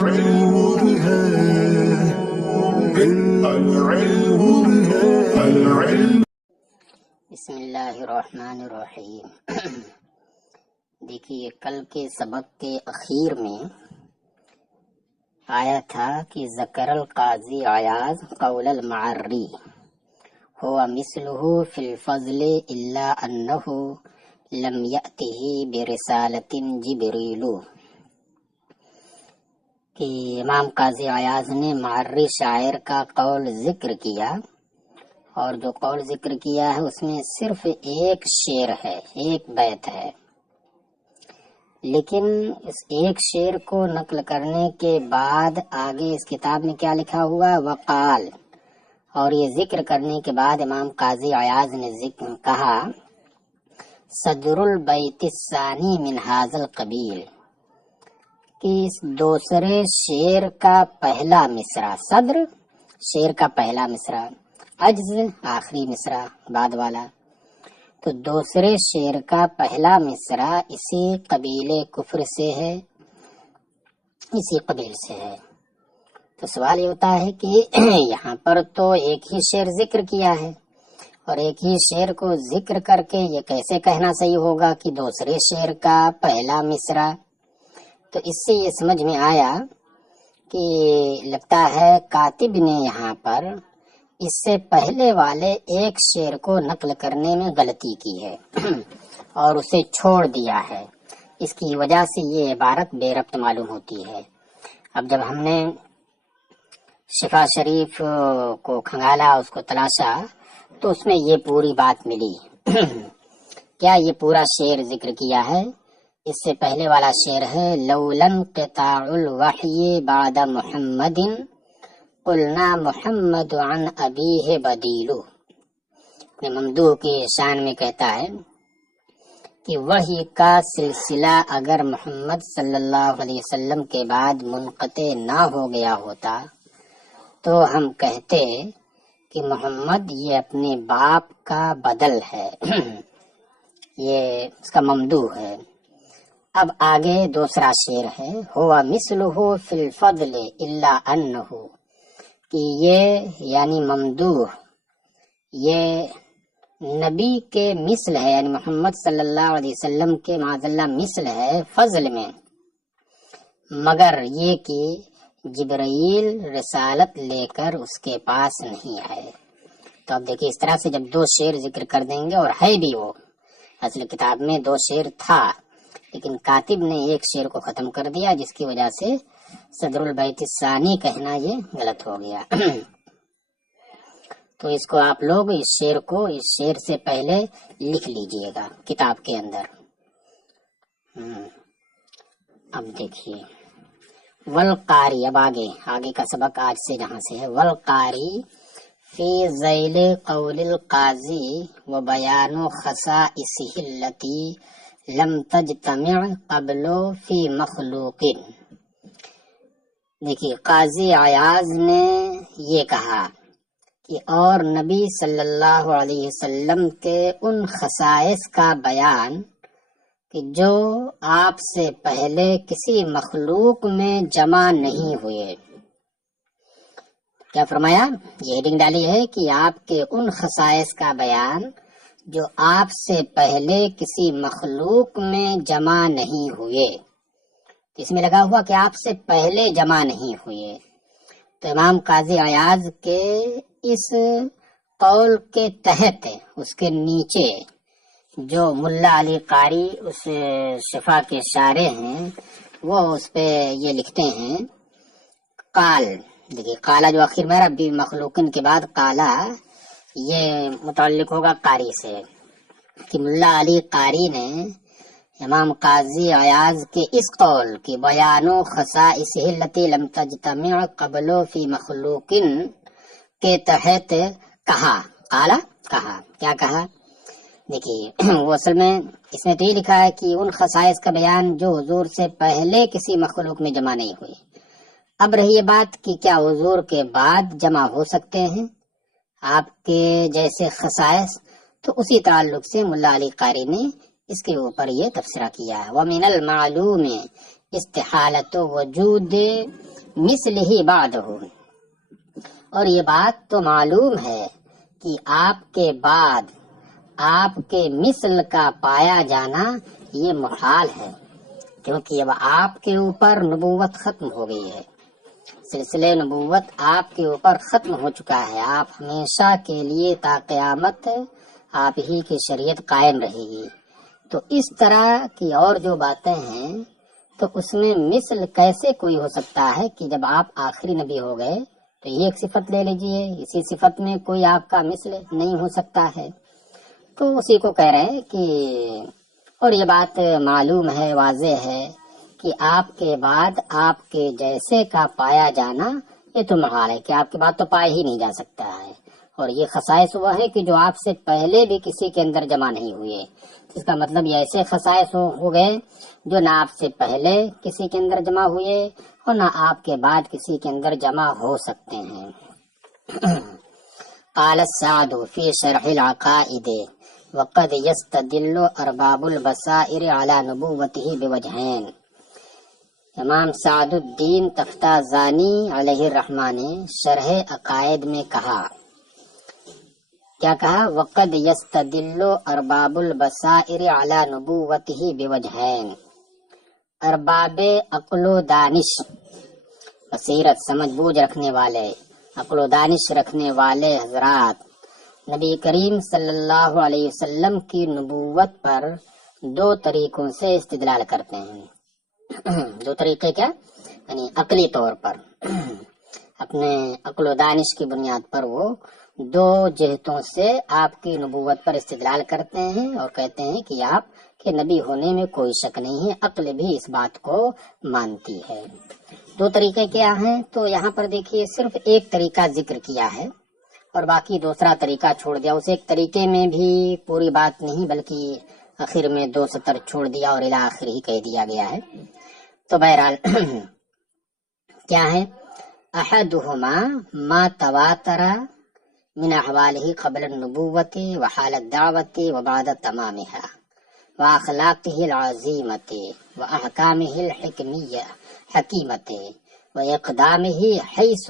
بسم اللہ الرحمن الرحیم۔ دیکھیے، کل کے سبق کے اخیر میں آیا تھا کہ ذکر القاضی عیاض قول المعری هو مثله فی الفضل الا انه لم یأته برسالۃ جبریل، کہ امام قاضی عیاض نے معری شاعر کا قول ذکر کیا، اور جو قول ذکر کیا ہے اس میں صرف ایک شعر ہے، ایک بیت ہے، لیکن اس ایک شعر کو نقل کرنے کے بعد آگے اس کتاب میں کیا لکھا ہوا، وقال، اور یہ ذکر کرنے کے بعد امام قاضی عیاض نے ذکر کہا صدر البیت الثانی من ھذا القبیل، کہ اس دوسرے شعر کا پہلا مصرع، صدر شعر کا پہلا مصرع، عجز آخری مصرع بعد والا، تو دوسرے شعر کا پہلا مصرع اسی قبیل کفر سے ہے، اسی قبیل سے ہے۔ تو سوال یہ ہوتا ہے کہ یہاں پر تو ایک ہی شعر ذکر کیا ہے، اور ایک ہی شعر کو ذکر کر کے یہ کیسے کہنا صحیح ہوگا کہ دوسرے شعر کا پہلا مصرع؟ تو اس سے یہ سمجھ میں آیا کہ لگتا ہے کاتب نے یہاں پر اس سے پہلے والے ایک شعر کو نقل کرنے میں غلطی کی ہے اور اسے چھوڑ دیا ہے، اس کی وجہ سے یہ عبارت بے ربط معلوم ہوتی ہے۔ اب جب ہم نے شفا شریف کو کھنگالا، اس کو تلاشا، تو اس میں یہ پوری بات ملی کیا یہ پورا شعر ذکر کیا ہے؟ اس سے پہلے والا شعر ہے لولا انقطاع الوحی بعد محمد قلنا محمد عن ابیہ بدیلو، اپنے ممدوح کی شان میں کہتا ہے کہ وحی کا سلسلہ اگر محمد صلی اللہ علیہ وسلم کے بعد منقطع نہ ہو گیا ہوتا تو ہم کہتے کہ محمد یہ اپنے باپ کا بدل ہے یہ اس کا ممدوح ہے۔ اب آگے دوسرا شعر ہے ہوا مثلہ فی الفضل الا انہ، کہ یہ یعنی ممدوح یہ نبی کے مثل ہے، یعنی محمد صلی اللہ علیہ وسلم کے معاذ اللہ مثل ہے فضل میں، مگر یہ کہ جبرائیل رسالت لے کر اس کے پاس نہیں آئے۔ تو اب دیکھیں، اس طرح سے جب دو شعر ذکر کر دیں گے، اور ہے بھی وہ اصل کتاب میں دو شعر تھا، لیکن کاتب نے ایک شعر کو ختم کر دیا، جس کی وجہ سے صدر البیت الثانی کہنا یہ غلط ہو گیا تو اس کو آپ لوگ اس شعر سے پہلے لکھ لیجئے گا کتاب کے اندر۔ اب دیکھیے والقاری، اب آگے کا سبق آج سے جہاں سے ہے، والقاری فی ذیل قول القاضی و بیان خصائصہ التی لم تجتمع قبل فی مخلوق۔ دیکھیے، قاضی عیاض نے یہ کہا کہ اور نبی صلی اللہ علیہ وسلم کے ان خصائص کا بیان کہ جو آپ سے پہلے کسی مخلوق میں جمع نہیں ہوئے۔ کیا فرمایا؟ یہ ہیڈنگ ڈالی ہے کہ آپ کے ان خصائص کا بیان جو آپ سے پہلے کسی مخلوق میں جمع نہیں ہوئے۔ اس میں لگا ہوا کہ آپ سے پہلے جمع نہیں ہوئے۔ تو امام قاضی عیاض کے اس قول کے تحت، اس کے نیچے جو ملا علی قاری اس شفا کے شارح ہیں، وہ اس پہ یہ لکھتے ہیں قال، دیکھیے قالا جو آخر میں ربی مخلوقن کے بعد قالا، یہ متعلق ہوگا قاری سے، کہ ملا علی قاری نے امام قاضی عیاض کے اس قول کی بیان و خصائصہ التی لم تجتمع قبل فی مخلوق کے تحت کہا، قالا کہا، کیا کہا؟ دیکھیے وہ اصل میں اس میں تو یہ لکھا ہے کہ ان خصائص کا بیان جو حضور سے پہلے کسی مخلوق میں جمع نہیں ہوئی۔ اب رہی یہ بات کہ کیا حضور کے بعد جمع ہو سکتے ہیں آپ کے جیسے خصائص؟ تو اسی تعلق سے ملا علی قاری نے اس کے اوپر یہ تبصرہ کیا ہے۔ وَمِنَ الْمَعْلُومِ اسْتِحَالَةُ وُجُودِ مثلہ بعدہ، اور یہ بات تو معلوم ہے کہ آپ کے بعد آپ کے مثل کا پایا جانا یہ محال ہے، کیونکہ اب آپ کے اوپر نبوت ختم ہو گئی ہے، سلسلے نبوت آپ کے اوپر ختم ہو چکا ہے، آپ ہمیشہ کے لیے تا قیامت آپ ہی کی شریعت قائم رہے گی۔ تو اس طرح کی اور جو باتیں ہیں تو اس میں مثل کیسے کوئی ہو سکتا ہے کہ جب آپ آخری نبی ہو گئے تو یہ ایک صفت لے لیجئے، اسی صفت میں کوئی آپ کا مثل نہیں ہو سکتا ہے۔ تو اسی کو کہہ رہے ہیں کہ اور یہ بات معلوم ہے، واضح ہے کہ آپ کے بعد آپ کے جیسے کا پایا جانا یہ تو محال ہے کہ آپ کے بعد تو پایا ہی نہیں جا سکتا ہے، اور یہ خصائص وہ ہے کہ جو آپ سے پہلے بھی کسی کے اندر جمع نہیں ہوئے، اس کا مطلب یہ ایسے خصائص ہو گئے جو نہ آپ سے پہلے کسی کے اندر جمع ہوئے اور نہ آپ کے بعد کسی کے اندر جمع ہو سکتے ہیں۔ قال السعد فی شرح العقائد وقد يستدل ارباب البصائر على نبوته بوجہین۔ امام سعد الدین تفتازانی علیہ الرحمہ نے شرح عقائد میں کہا، کیا کہا؟ وقد يستدل ارباب البصائر على نبوته بوجہین، ارباب عقل و دانش، بصیرت سمجھ بوجھ رکھنے والے، عقل و دانش رکھنے والے حضرات نبی کریم صلی اللہ علیہ وسلم کی نبوت پر دو طریقوں سے استدلال کرتے ہیں۔ دو طریقے کیا؟ یعنی عقلی طور پر اپنے عقل و دانش کی بنیاد پر وہ دو جہتوں سے آپ کی نبوت پر استدلال کرتے ہیں اور کہتے ہیں کہ آپ کے نبی ہونے میں کوئی شک نہیں ہے، عقل بھی اس بات کو مانتی ہے۔ دو طریقے کیا ہیں؟ تو یہاں پر دیکھیے صرف ایک طریقہ ذکر کیا ہے اور باقی دوسرا طریقہ چھوڑ دیا۔ اس ایک طریقے میں بھی پوری بات نہیں بلکہ آخر میں 2 سطر چھوڑ دیا اور الی آخر ہی کہہ دیا گیا ہے۔ تو بہرحال کیا ہے؟ احدہما ما تواتر من احوالہ قبل النبوت وحال الدعوت وبعد تمامها واخلاقہ العظیمت واحکامہ الحکیمت واقدامہ حیث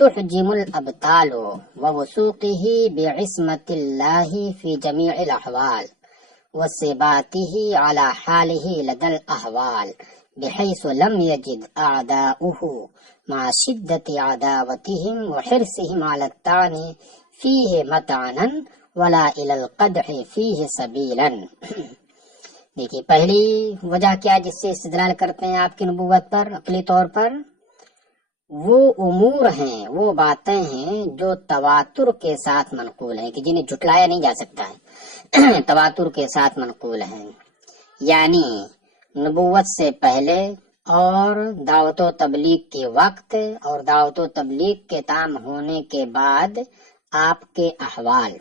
تحجم الابطال ووثوقہ بعصمت اللہ فی جمیع الاحوال وثباتہ علی حالہ لدى الاحوال بحیث لم یجد اعداؤہ مع شدت عداوتہم وحرصہم علی الطعن فیہ مطعنا ولا الى القدح فیہ سبیلا۔ دیکھیے پہلی وجہ کیا جس سے استدلال کرتے ہیں آپ کی نبوت پر عقلی طور پر؟ وہ امور ہیں، وہ باتیں ہیں جو تواتر کے ساتھ منقول ہیں کہ جنہیں جھٹلایا نہیں جا سکتا ہے، تواتر کے ساتھ منقول ہیں، یعنی نبوت سے پہلے اور دعوت و تبلیغ کے وقت اور دعوت و تبلیغ کے تام ہونے کے بعد آپ کے احوال،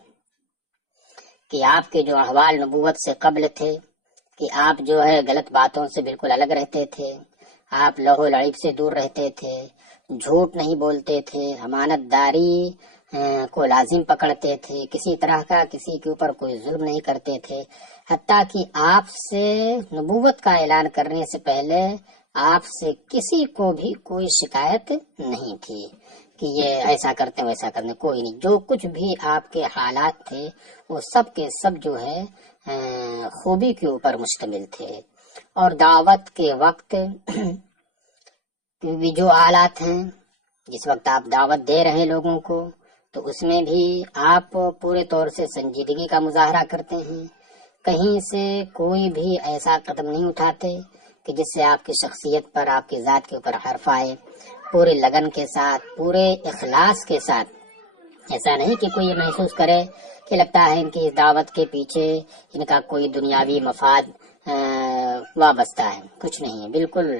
کہ آپ کے جو احوال نبوت سے قبل تھے کہ آپ جو ہے غلط باتوں سے بالکل الگ رہتے تھے، آپ لہو و لعب سے دور رہتے تھے، جھوٹ نہیں بولتے تھے، امانت داری کو لازم پکڑتے تھے، کسی طرح کا کسی کے اوپر کوئی ظلم نہیں کرتے تھے، حتیٰ کہ آپ سے نبوت کا اعلان کرنے سے پہلے آپ سے کسی کو بھی کوئی شکایت نہیں تھی کہ یہ ایسا کرتے ہیں ویسا کرتے ہیں، کوئی نہیں، جو کچھ بھی آپ کے حالات تھے وہ سب کے سب جو ہے خوبی کے اوپر مشتمل تھے۔ اور دعوت کے وقت بھی جو حالات ہیں، جس وقت آپ دعوت دے رہے لوگوں کو تو اس میں بھی آپ پورے طور سے سنجیدگی کا مظاہرہ کرتے ہیں، کہیں سے کوئی بھی ایسا قدم نہیں اٹھاتے کہ جس سے آپ کی شخصیت پر، آپ کی ذات کے اوپر حرف آئے، پورے لگن کے ساتھ، پورے اخلاص کے ساتھ۔ ایسا نہیں کہ کوئی یہ محسوس کرے کہ لگتا ہے ان کی دعوت کے پیچھے ان کا کوئی دنیاوی مفاد وابستہ ہے، کچھ نہیں ہے، بالکل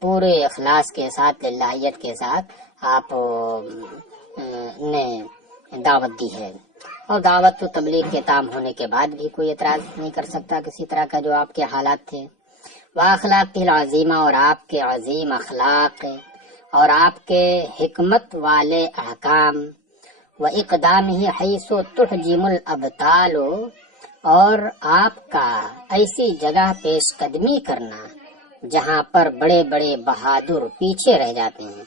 پورے اخلاص کے ساتھ، للہیت کے ساتھ آپ نے دعوت دی ہے۔ اور دعوت و تبلیغ کے تام ہونے کے بعد بھی کوئی اعتراض نہیں کر سکتا کسی طرح کا جو آپ کے حالات تھے۔ واخلاق العظیمہ، اور آپ کے عظیم اخلاق اور آپ کے حکمت والے احکام، و اقدام ہی حیث تحجم الابطال، اور آپ کا ایسی جگہ پیش قدمی کرنا جہاں پر بڑے بڑے بہادر پیچھے رہ جاتے ہیں.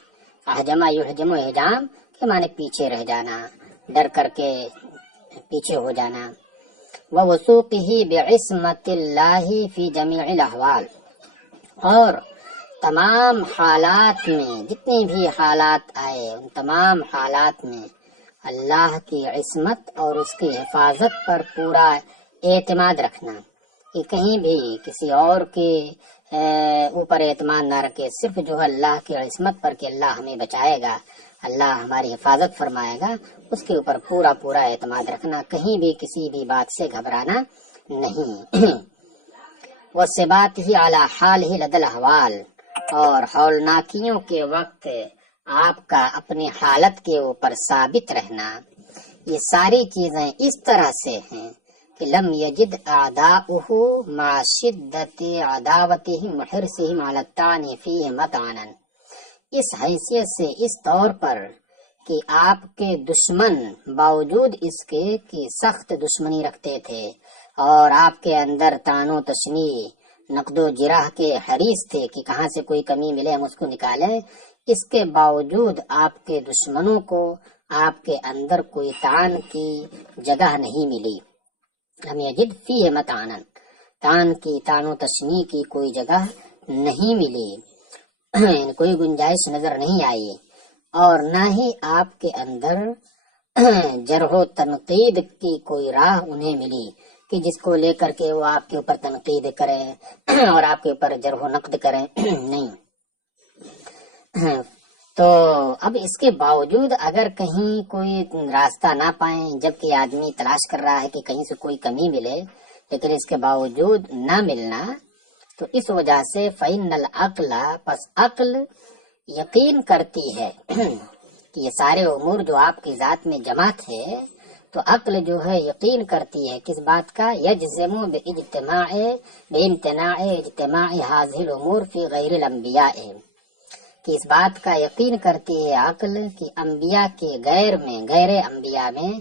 احجما یحجم احجام کے معنی پیچھے رہ جانا، ڈر کر کے پیچھے ہو جانا. ووثوقہ بعصمت اللہ فی جمیع الاحوال، اور تمام حالات میں، جتنے بھی حالات آئے ان تمام حالات میں اللہ کی عصمت اور اس کی حفاظت پر پورا اعتماد رکھنا، کہ کہیں بھی کسی اور کے اوپر اعتماد نہ رکھے، صرف جو ہے اللہ کی عصمت پر کہ اللہ ہمیں بچائے گا، اللہ ہماری حفاظت فرمائے گا، اس کے اوپر پورا پورا اعتماد رکھنا، کہیں بھی کسی بھی بات سے گھبرانا نہیں. وثباتہ علی حالہ لدی الاحوال، اور ہولناکیوں کے وقت آپ کا اپنی حالت کے اوپر ثابت رہنا. یہ ساری چیزیں اس طرح سے ہیں کہ لم یجد اعداؤہ مع شدت عداوتہم وحرصہم علی الطعن فیہ مطعنا، اس حیثیت سے، اس طور پر کہ آپ کے دشمن باوجود اس کے کہ سخت دشمنی رکھتے تھے اور آپ کے اندر طعن و تشنیع، نقد و جرح کے حریص تھے کہ کہاں سے کوئی کمی ملے ہم اس کو نکالیں، اس کے باوجود آپ کے دشمنوں کو آپ کے اندر کوئی طعن کی جگہ نہیں ملی. ہم یجد فیہ مطعنا، طعن و تشنیع کی کوئی جگہ نہیں ملی، کوئی گنجائش نظر نہیں آئی، اور نہ ہی آپ کے اندر جرح و تنقید کی کوئی راہ انہیں ملی کہ جس کو لے کر کے وہ آپ کے اوپر تنقید کریں اور آپ کے اوپر جرح و نقد کریں. نہیں. تو اب اس کے باوجود اگر کہیں کوئی راستہ نہ پائیں، جبکہ آدمی تلاش کر رہا ہے کہ کہیں سے کوئی کمی ملے، لیکن اس کے باوجود نہ ملنا، تو اس وجہ سے فَإِنَّ الْعَقْلَ، پس عقل یقین کرتی ہے کہ یہ سارے امور جو آپ کی ذات میں جمع تھے، تو عقل جو ہے یقین کرتی ہے کس بات کا؟ یجزم بامتناع اجتماع هذه الامور فی غیر الانبیاء، کہ اس بات کا یقین کرتی ہے عقل کہ انبیاء کے غیر انبیاء میں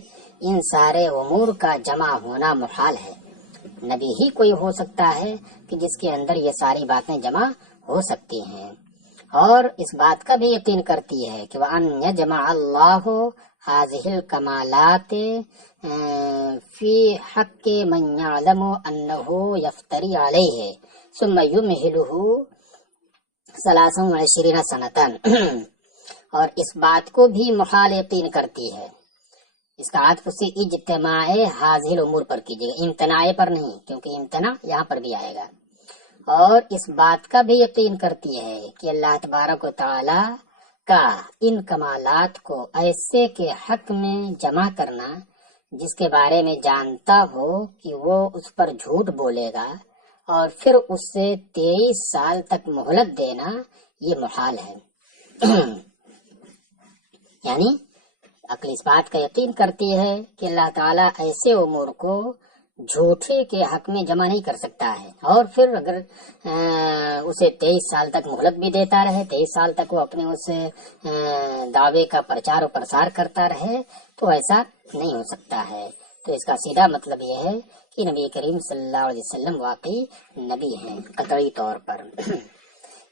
ان سارے امور کا جمع ہونا محال ہے. نبی ہی کوئی ہو سکتا ہے کہ جس کے اندر یہ ساری باتیں جمع ہو سکتی ہیں. اور اس بات کا بھی یقین کرتی ہے کہ وَأَن يَجْمَعَ اللَّهُ هَذِهِ الْكَمَالَاتِ فِي حَقِّ مَنْ يَعْلَمُ أَنَّهُ يَفْتَرِي عَلَيْهِ ثُمَّ يُمْهِلُهُ 23 سَنَةً. اور اس بات کو بھی محال یقین کرتی ہے. اس کا عطف سے اجتماع حاضر الامور پر کیجیے گا، امتناع پر نہیں، کیونکہ امتناع یہاں پر بھی آئے گا. اور اس بات کا بھی یقین کرتی ہے کہ اللہ تبارک و تعالی کا ان کمالات کو ایسے کے حق میں جمع کرنا جس کے بارے میں جانتا ہو کہ وہ اس پر جھوٹ بولے گا، اور پھر اس سے 23 سال تک مہلت دینا، یہ محال ہے. یعنی عقل اس بات کا یقین کرتی ہے کہ اللہ تعالیٰ ایسے امور کو جھوٹے کے حق میں جمع نہیں کر سکتا ہے، اور پھر اگر اسے 23 سال تک مہلت بھی دیتا رہے، 23 سال تک وہ اپنے اس دعوے کا پرچار و پرسار کرتا رہے، تو ایسا نہیں ہو سکتا ہے. تو اس کا سیدھا مطلب یہ ہے کہ نبی کریم صلی اللہ علیہ وسلم واقعی نبی ہیں قطعی طور پر.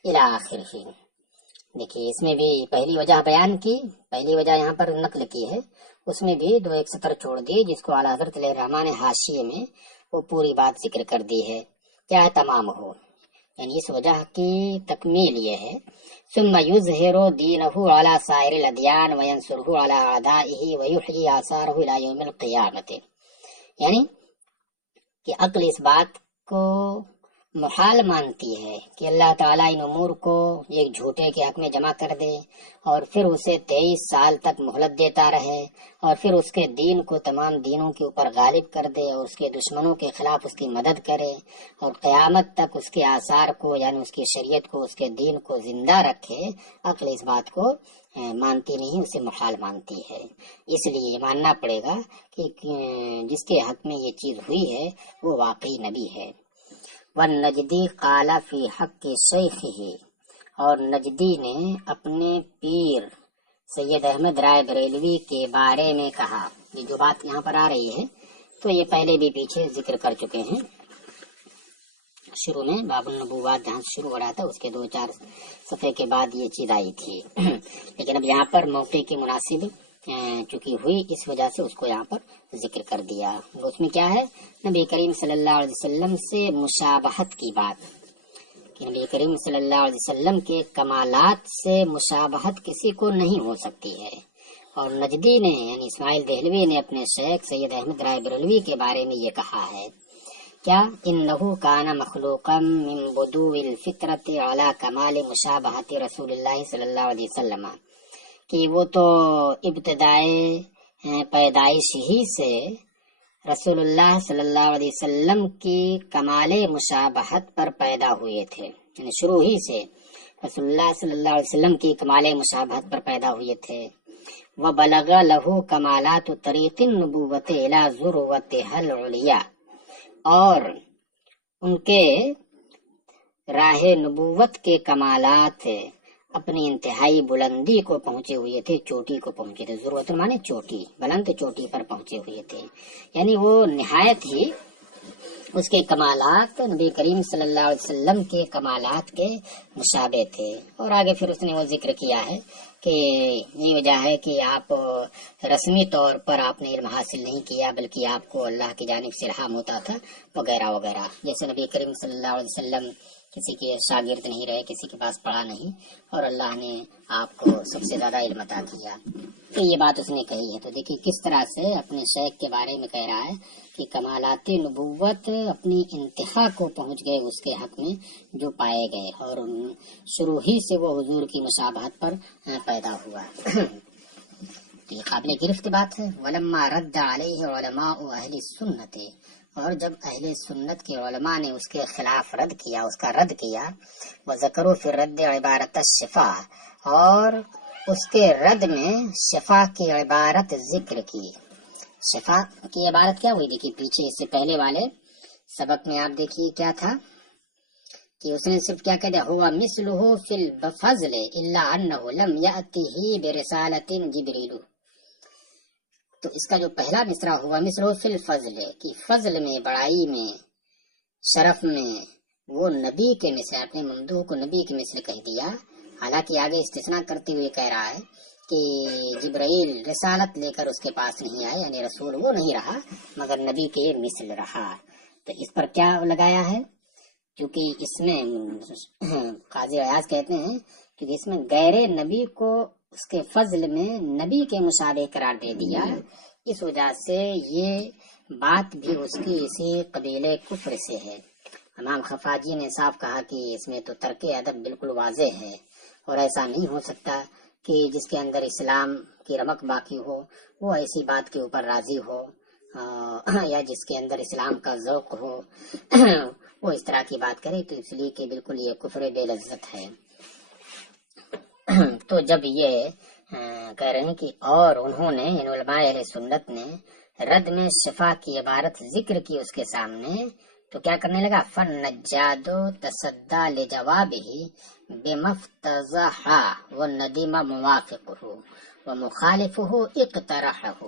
الی آخرہ. دیکھیے اس میں بھی پہلی وجہ بیان کی، پہلی وجہ یہاں پر نقل کی ہے، اس میں بھی 2 سطر چھوڑ دی جس کو اعلیٰ حضرت علیہ الرحمٰن نے حاشیے میں وہ پوری بات ذکر کر دی ہے. کیا تمام ہو، یعنی اس وجہ کی تکمیل یہ ہے ثم یظہر دینہ علی سائر الادیان وینصرہ علی اعدائہ ویحیی آثارہ الی یوم القیامۃ. یعنی کہ عقل اس بات کو محال مانتی ہے کہ اللہ تعالیٰ ان امور کو ایک جھوٹے کے حق میں جمع کر دے، اور پھر اسے 23 سال تک مہلت دیتا رہے، اور پھر اس کے دین کو تمام دینوں کے اوپر غالب کر دے، اور اس کے دشمنوں کے خلاف اس کی مدد کرے، اور قیامت تک اس کے آثار کو، یعنی اس کی شریعت کو، اس کے دین کو زندہ رکھے. عقل اس بات کو مانتی نہیں، اسے محال مانتی ہے. اس لیے یہ ماننا پڑے گا کہ جس کے حق میں یہ چیز ہوئی ہے وہ واقعی نبی ہے. والنجدی قال فی حق شیخہ، اور نجدی نے اپنے پیر سید احمد رائے بریلوی کے بارے میں کہا. یہ جو بات یہاں پر آ رہی ہے تو یہ پہلے بھی پیچھے ذکر کر چکے ہیں. شروع میں باب النبوات جہاں سے شروع ہو رہا تھا اس کے 2-4 صفحے کے بعد یہ چیز آئی تھی لیکن اب یہاں پر موقع کے مناسب چونکہ ہوئی اس وجہ سے اس کو یہاں پر ذکر کر دیا۔ اس میں کیا ہے؟ نبی کریم صلی اللہ علیہ وسلم سے مشابہت کی بات، کہ نبی کریم صلی اللہ علیہ وسلم کے کمالات سے مشابہت کسی کو نہیں ہو سکتی ہے۔ اور نجدی نے یعنی اسماعیل دہلوی نے اپنے شیخ سید احمد رائے بریلوی کے بارے میں یہ کہا ہے، کیا انہو کان مخلوقا من بدو الفطرت علی کمال مشابہت رسول اللہ صلی اللہ علیہ وسلم، کہ وہ تو ابتدائے پیدائش ہی سے رسول اللہ صلی اللہ علیہ وسلم کی کمال مشابہت پر پیدا ہوئے تھے، یعنی شروع ہی سے رسول اللہ صلی اللہ علیہ وسلم کی کمال مشابہت پر پیدا ہوئے تھے۔ وَبَلَغَ لَهُ کمالات طریق النبوۃ الی ذروتها العلیٰ، اور ان کے راہ نبوت کے کمالات اپنی انتہائی بلندی کو پہنچے ہوئے تھے، چوٹی کو پہنچے تھے۔ ضرورت مانے چوٹی، بلند چوٹی پر پہنچے ہوئے تھے، یعنی وہ نہایت ہی اس کے کمالات نبی کریم صلی اللہ علیہ وسلم کے کمالات کے مشابہ تھے۔ اور آگے پھر اس نے وہ ذکر کیا ہے کہ یہ وجہ ہے کہ آپ رسمی طور پر آپ نے علم حاصل نہیں کیا، بلکہ آپ کو اللہ کی جانب سے الہام ہوتا تھا وغیرہ وغیرہ۔ جیسے نبی کریم صلی اللہ علیہ وسلم کسی کے شاگرد نہیں رہے، کسی کے پاس پڑھا نہیں، اور اللہ نے آپ کو سب سے زیادہ علم عطا کیا، تو یہ بات اس نے کہی ہے۔ تو دیکھیے کس طرح سے اپنے شیخ کے بارے میں کہہ رہا ہے کہ کمالات نبوت اپنی انتہا کو پہنچ گئے اس کے حق میں جو پائے گئے، اور شروع ہی سے وہ حضور کی مشابہت پر پیدا ہوا۔ تو یہ قابل گرفت بات ہے۔ وَلَمَّا رَدَّ عَلَيْهِ عُلَمَاءُ أَهْلِ السُّنَّةِ، اور جب اہل سنت کے علماء نے اس کے خلاف رد کیا، اس کا رد کیا، وَذَكَرُوا فِي الرَّدِّ عِبَارَةَ الشِّفَاء، اور اس کے رد میں شفا کی عبارت ذکر کی۔ شفا کی عبارت کیا ہوئی؟ دیکھیے پیچھے اس سے پہلے والے سبق میں آپ دیکھیے کیا تھا کہ اس نے صرف کیا کہہ دیا، ہوا مثلہ فی الفضل الا انہ لم یأتہ برسالۃ جبریل۔ تو اس کا جو پہلا مصرع ہوا مثلہ فی الفضل، کہ فضل میں، بڑائی میں، شرف میں وہ نبی کے مثل، اپنے ممدوح کو نبی کے مثل کہہ دیا۔ حالانکہ آگے استثناء کرتے ہوئے کہہ رہا ہے کہ جبرائیل رسالت لے کر اس کے پاس نہیں آئے، یعنی رسول وہ نہیں رہا مگر نبی کے مثل رہا۔ تو اس پر کیا لگایا ہے؟ کیونکہ اس میں قاضی ایاز کہتے ہیں کیونکہ اس میں غیر نبی کو اس کے فضل میں نبی کے مشابہ قرار دے دیا، اس وجہ سے یہ بات بھی اس کی اسی قبیل کفر سے ہے۔ امام خفاجی نے صاف کہا کہ اس میں تو ترک ادب بالکل واضح ہے، اور ایسا نہیں ہو سکتا کہ جس کے اندر اسلام کی رمق باقی ہو وہ ایسی بات کے اوپر راضی ہو، یا جس کے اندر اسلام کا ذوق ہو وہ اس طرح کی بات کرے، تو اس لیے کہ بالکل یہ کفر بے لذت ہے۔ تو جب یہ کہہ رہے ہیں کہ اور انہوں نے یعنی علماء اہل سنت نے رد میں شفا کی عبارت ذکر کی اس کے سامنے، تو کیا کرنے لگا، فَالنَّجَّادُ تَصَدَّى لِجَوَابِهِ بِمَفْتَضَحَ وَالنَّدِيمَ مُوَافِقُهُ وَمُخَالِفُهُ اقْتَرَحَهُ۔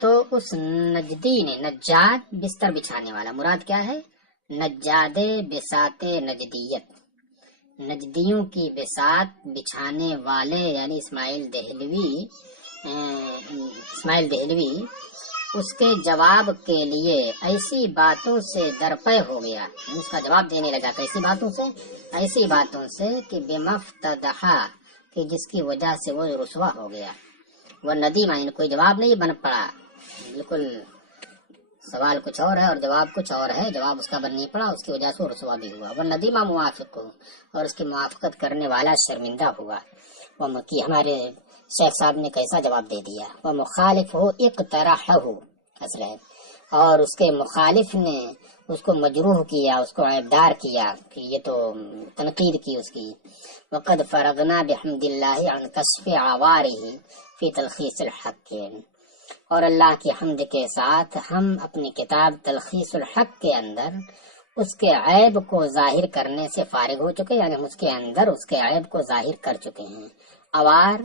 تو اس نجدی نے، نجاد بستر بچھانے والا، مراد کیا ہے؟ نجاد بساط نجدیت، نجدیوں کی بساط بچھانے والے یعنی اسماعیل دہلوی اس کے جواب کے لیے ایسی باتوں سے درپے ہو گیا، اس کا جواب دینے لگا کیسی باتوں سے؟ ایسی باتوں سے کہ بمفتدحا، کہ جس کی وجہ سے وہ رسوا ہو گیا، وہ ندیمہ، یعنی کوئی جواب نہیں بن پڑا، بالکل سوال کچھ اور ہے اور جواب کچھ اور ہے، جواب اس کا بن نہیں پڑا، اس کی وجہ سے وہ رسوا بھی ہوا، وہ ندیمہ موافق ہو، اور اس کی موافقت کرنے والا شرمندہ ہوا، وہ کہ ہمارے شیخ صاحب نے کیسا جواب دے دیا، وہ مخالف ہو اقترحہ اصل ہے، اور اس کے مخالف نے اس کو مجروح کیا، اس کو عیبدار کیا، کہ یہ تو تنقید کی اس کی۔ وقد فرغنا بحمد اللہ عن کشف عوارہ فی تلخیص الحق، اور اللہ کی حمد کے ساتھ ہم اپنی کتاب تلخیص الحق کے اندر اس کے عیب کو ظاہر کرنے سے فارغ ہو چکے، یعنی اس کے اندر اس کے عیب کو ظاہر کر چکے ہیں۔ عوار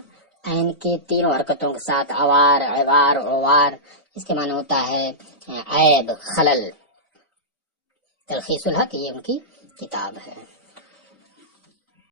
عین کی تینوں حرکتوں کے ساتھ، عوار، عوار، عوار، اس کے معنی ہوتا ہے عیب، خلل۔ تلخیص الحق یہ ان کی کتاب ہے۔